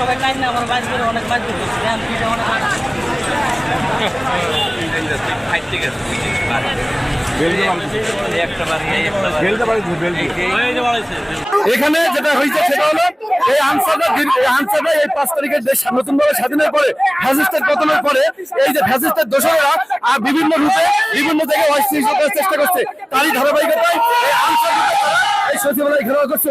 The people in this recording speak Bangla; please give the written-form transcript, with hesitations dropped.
সবাই কাজ না আমার মাছ ধরে অনেক মাছ ধরতেছে এখানে যেটা হয়েছে সেটা হলো এই আনসাররা এই 5 তারিখের দেশ নতুনভাবে স্বাধীনের পরে ফ্যাসিস্টের পতনের পরে এই যে ফ্যাসিস্টের দোসরেরা বিভিন্ন রূপে বিভিন্ন জায়গায় অস্থিতিশীল করার চেষ্টা করছে, তারই ধারাবাহিকতায় এই আনসার এই সচিবালয় ঘেরাও করছে।